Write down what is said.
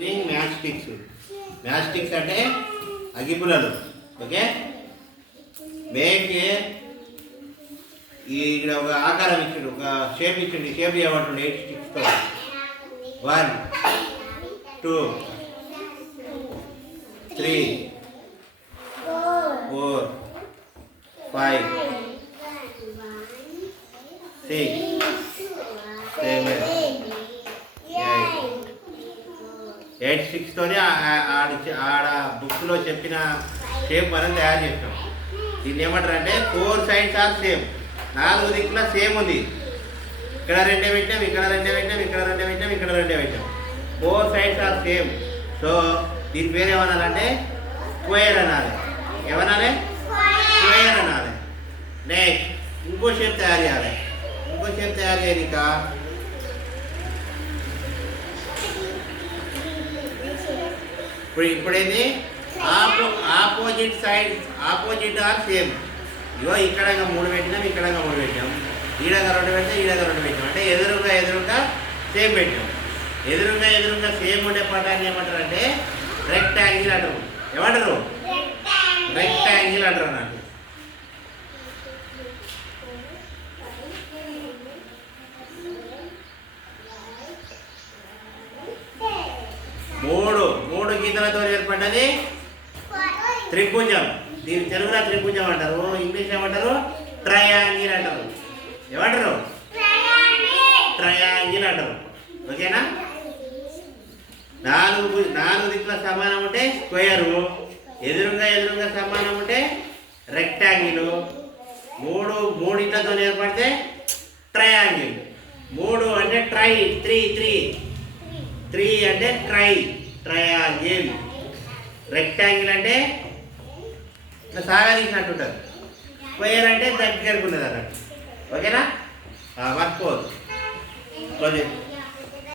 Match sticks. Match sticks అంటే అగ్గిపుల్లలు. Okay, make ఇక్కడ ఒక ఆకారం ఇచ్చిండు, ఒక షేప్ ఇచ్చిండు. షేప్ చేయమంటుండే 8 స్టిక్స్తో. 1 2 3 4 5 6 7 8 స్టిక్స్తోనే ఆడ బుక్స్లో చెప్పిన షేప్ మనం తయారు చేస్తాం. దీన్ని ఏమంటారు అంటే 4 సైడ్స్ ఆర్ సేమ్. 4 దిక్కుల సేమ్ ఉంది. ఇక్కడ 2 పెట్టాం, ఇక్కడ 2 పెట్టాం, ఇక్కడ 2 పెట్టాం, ఇక్కడ 2 పెట్టాం. 4 సైడ్స్ ఆర్ సేమ్. సో దీని పేరు ఏమనాలంటే స్క్వేర్ అనాలి. ఏమనాలి? స్క్వేర్ అనాలి. నెక్స్ట్ ఇంకో షేప్ తయారు చేయాలి. ఇంకో షేప్ తయారు చేయనిక ఇప్పుడేంది opposite side, opposite are same. ఇగో ఇక్కడ 3 పెట్టినాం, ఇక్కడ 3 పెట్టాం, ఈడగా 2 పెట్టాం, ఈడగా 2 పెట్టాం. అంటే ఎదురుగా సేమ్ పెట్టాం. ఎదురుగా సేమ్ ఉండే పటాన్ని ఏమంటారు అంటే రెక్టాంగిల్ అంటారు. ఏమంటారు? రెక్టాంగిల్ అంటారు నాకు. మూడు గీతలతో ఏర్పడ్డది త్రిభుజం. దీని తెలుగులో త్రిభుజం అంటారు, ఇంగ్లీష్ ఏమంటారు? ట్రయాంగిల్ అంటారు. ఏమంటారు? ట్రయాంగిల్ అంటారు. ఓకేనా? 4 దిక్కుల సమానం ఉంటే స్క్వేరు, ఎదురుగా సమానం ఉంటే రెక్టాంగిల్, మూడింటితో ఏర్పడితే ట్రయాంగిల్. 3 అంటే ట్రై, 3 అంటే ట్రయాంగిల్. రెక్టాంగిల్ అంటే సాగదీసినట్టుంటుంది. స్క్వేర్ అంటే దగ్గరకు ఉన్నది అన్నట్టు. ఓకేనా? మర్చిపోదు.